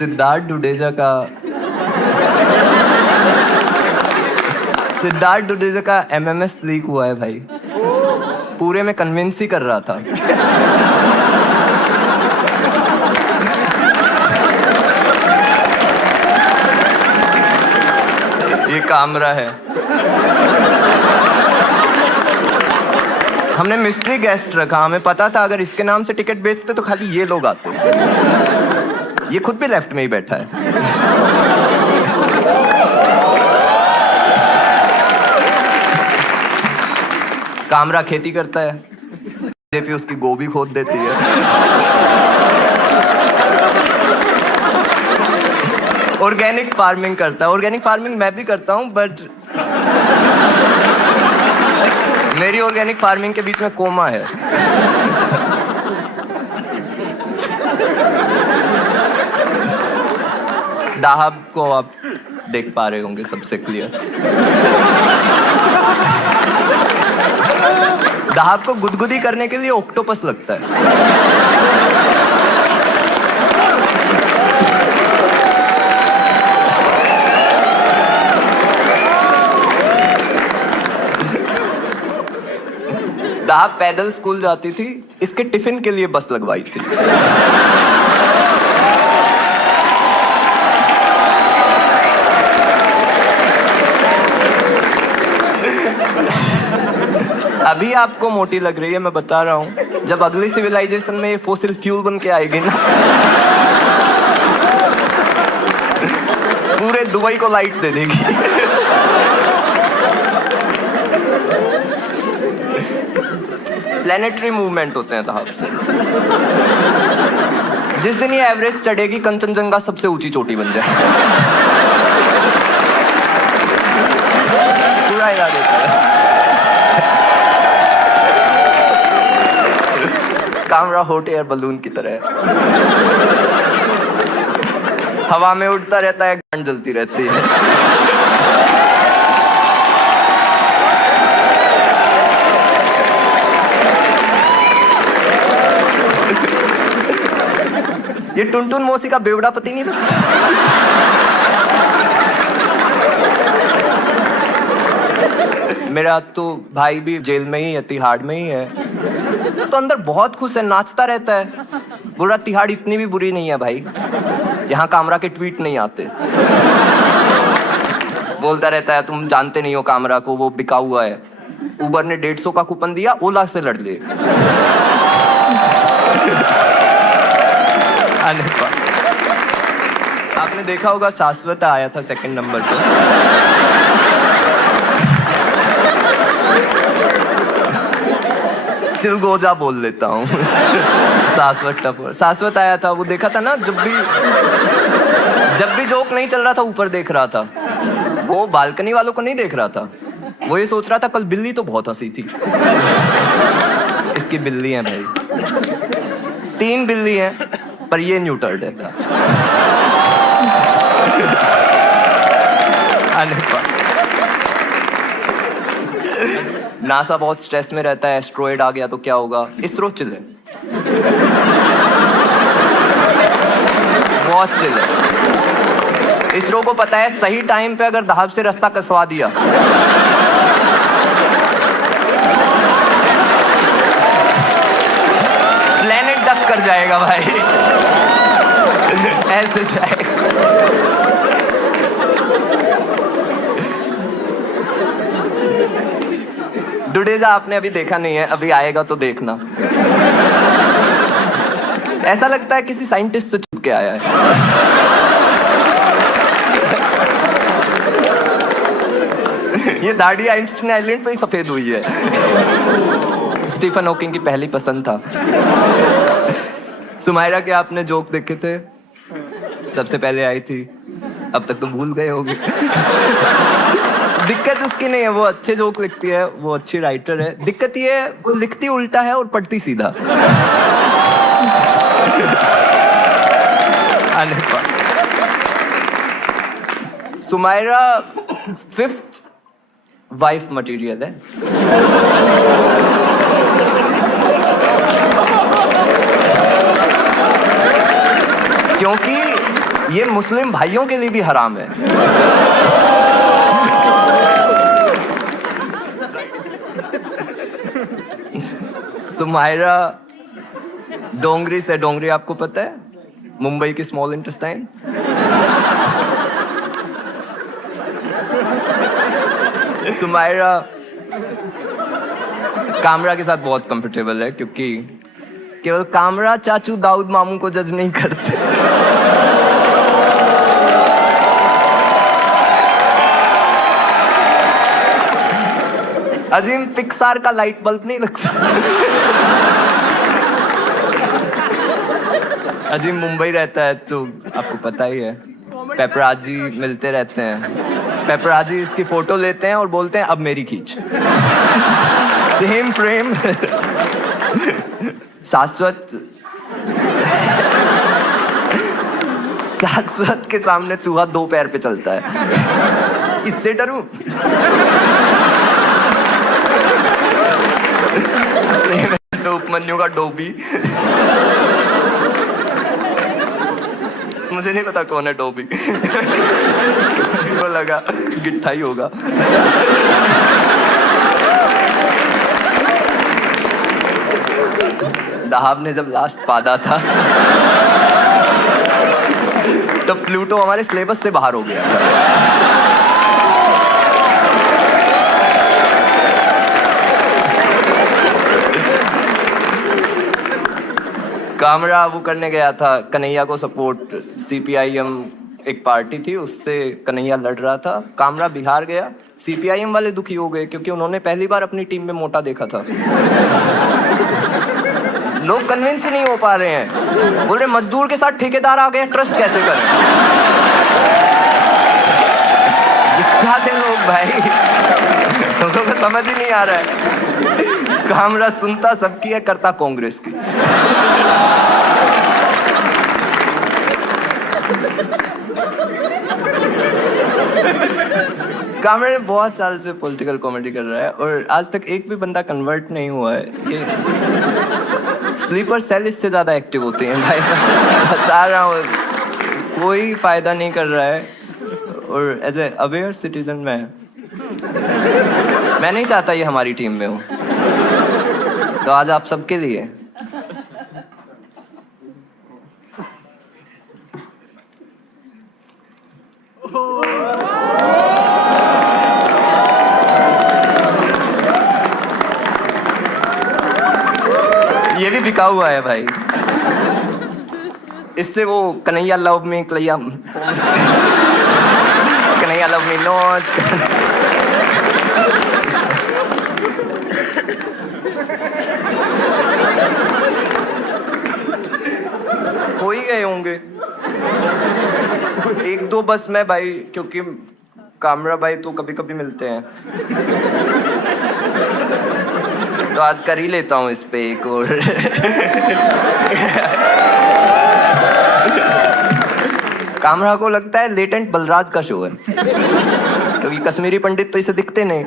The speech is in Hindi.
सिद्धार्थ डुडेजा का एमएमएस लीक हुआ है भाई। पूरे में कन्विंस ही कर रहा था। ये कामरा है। हमने मिस्ट्री गेस्ट रखा, हमें पता था अगर इसके नाम से टिकट बेचते तो खाली ये लोग आते। ये खुद भी लेफ्ट में ही बैठा है। कामरा खेती करता है, बीजेपी उसकी गोभी खोद देती है। ऑर्गेनिक फार्मिंग करता है। ऑर्गेनिक फार्मिंग मैं भी करता हूँ, बट मेरी ऑर्गेनिक फार्मिंग के बीच में कोमा है। दाहब को आप देख पा रहे होंगे सबसे क्लियर। दाहब को गुदगुदी करने के लिए ऑक्टोपस लगता है। दाहब पैदल स्कूल जाती थी, इसके टिफिन के लिए बस लगवाई थी। अभी आपको मोटी लग रही है, मैं बता रहा हूं, जब अगली सिविलाइजेशन में ये फोसिल फ्यूल बन के आएगी ना, पूरे दुबई को लाइट दे देगी। प्लैनेटरी मूवमेंट होते हैं दाहब से। जिस दिन ये एवरेस्ट चढ़ेगी, कंचनजंगा सबसे ऊंची चोटी बन जाए। पूरा हिला देता है। कामरा हॉट एयर बलून की तरह है। हवा में उड़ता रहता है, गांड जलती रहती है। ये टुनटुन मौसी का बेवड़ा पति नहीं लगता। मेरा तो भाई भी जेल में ही है, तिहाड़ में ही है, तो अंदर बहुत खुश है, नाचता रहता है। बोल रहा तिहाड़ इतनी भी बुरी नहीं है भाई, यहाँ कामरा के ट्वीट नहीं आते। बोलता रहता है तुम जानते नहीं हो कामरा को, वो बिका हुआ है। उबर ने 150 का कूपन दिया, ओला से लड़ ले। आपने देखा होगा शाश्वत आया था सेकंड नंबर पे। चिलगोजा बोल लेता हूँ। शाश्वत आया था, वो देखा था ना, जब भी जोक नहीं चल रहा था ऊपर देख रहा था। वो बालकनी वालों को नहीं देख रहा था, वो ये सोच रहा था कल बिल्ली तो बहुत हंसी थी। इसकी बिल्ली है भाई, 3 बिल्ली है, पर ये न्यूटर्ड है। नासा बहुत स्ट्रेस में रहता है, एस्ट्रॉयड आ गया तो क्या होगा। इसरो चिल है, बहुत चिल है। इसरो को पता है सही टाइम पे अगर दाहब से रास्ता कसवा दिया, प्लेनेट डक कर जाएगा भाई। ऐसे जाएगा। डुडेजा आपने अभी देखा नहीं है, अभी आएगा तो देखना। ऐसा लगता है किसी साइंटिस्ट से छुप के आया है। ये दाढ़ी आइंस्टीन आइलैंड पे ही सफेद हुई है। स्टीफन हॉकिंग की पहली पसंद था। सुमायरा के आपने जोक देखे थे, सबसे पहले आई थी, अब तक तो भूल गए होंगे। दिक्कत उसकी नहीं है, वो अच्छे जोक लिखती है, वो अच्छी राइटर है। दिक्कत ये है वो लिखती उल्टा है और पढ़ती सीधा। सुमायरा 5th वाइफ मटेरियल है। क्योंकि ये मुस्लिम भाइयों के लिए भी हराम है। सुमायरा डोंगरी से, डोंगरी आपको पता है, मुंबई की स्मॉल इंटेस्टाइन। सुमायरा कामरा के साथ बहुत कंफर्टेबल है क्योंकि केवल कामरा चाचू दाऊद मामू को जज नहीं करते। अजीम पिक्सार का लाइट बल्ब नहीं लगता। अजीम मुंबई रहता है तो आपको पता ही है, पेपराजी मिलते रहते हैं। पेपराजी इसकी फोटो लेते हैं और बोलते हैं अब मेरी खींच। Same frame. शाश्वत शाश्वत के सामने चूहा 2 पैर पे चलता है, इससे डरूं? तो उपमन्यु का डोबी। मुझे नहीं पता कौन है डोबी। वो लगा गिट्ठा ही होगा। दहाब ने जब लास्ट पादा था तो प्लूटो हमारे सिलेबस से बाहर हो गया था। कामरा वो करने गया था कन्हैया को सपोर्ट, सीपीआईएम एक पार्टी थी, उससे कन्हैया लड़ रहा था। कामरा बिहार गया, सीपीआईएम वाले दुखी हो गए क्योंकि उन्होंने पहली बार अपनी टीम में मोटा देखा था। लोग कन्विंस नहीं हो पा रहे हैं, बोल रहे मजदूर के साथ ठेकेदार आ गए, ट्रस्ट कैसे करें? गुस्सा थे लोग भाई, लोगों को समझ ही नहीं आ रहा है। कामरा सुनता सबकी है, करता कांग्रेस की। कामरा बहुत साल से पॉलिटिकल कॉमेडी कर रहा है और आज तक एक भी बंदा कन्वर्ट नहीं हुआ है। ये स्लीपर सेल इससे ज्यादा एक्टिव होते हैं भाई, बता रहा हूँ, कोई फायदा नहीं कर रहा है। और एज ए अवेयर सिटीजन मैं नहीं चाहता ये हमारी टीम में हो, तो आज आप सबके लिए ये भी बिका हुआ है भाई। इससे वो कन्हैया लव में कन्हैया लव में नॉट। हो ही गए होंगे 1-2 बस में भाई, क्योंकि कामरा भाई तो कभी कभी मिलते हैं, तो आज कर ही लेता हूँ इस पे एक और। कामरा को लगता है लेटेंट बलराज का शो है, क्योंकि कश्मीरी पंडित तो इसे दिखते नहीं।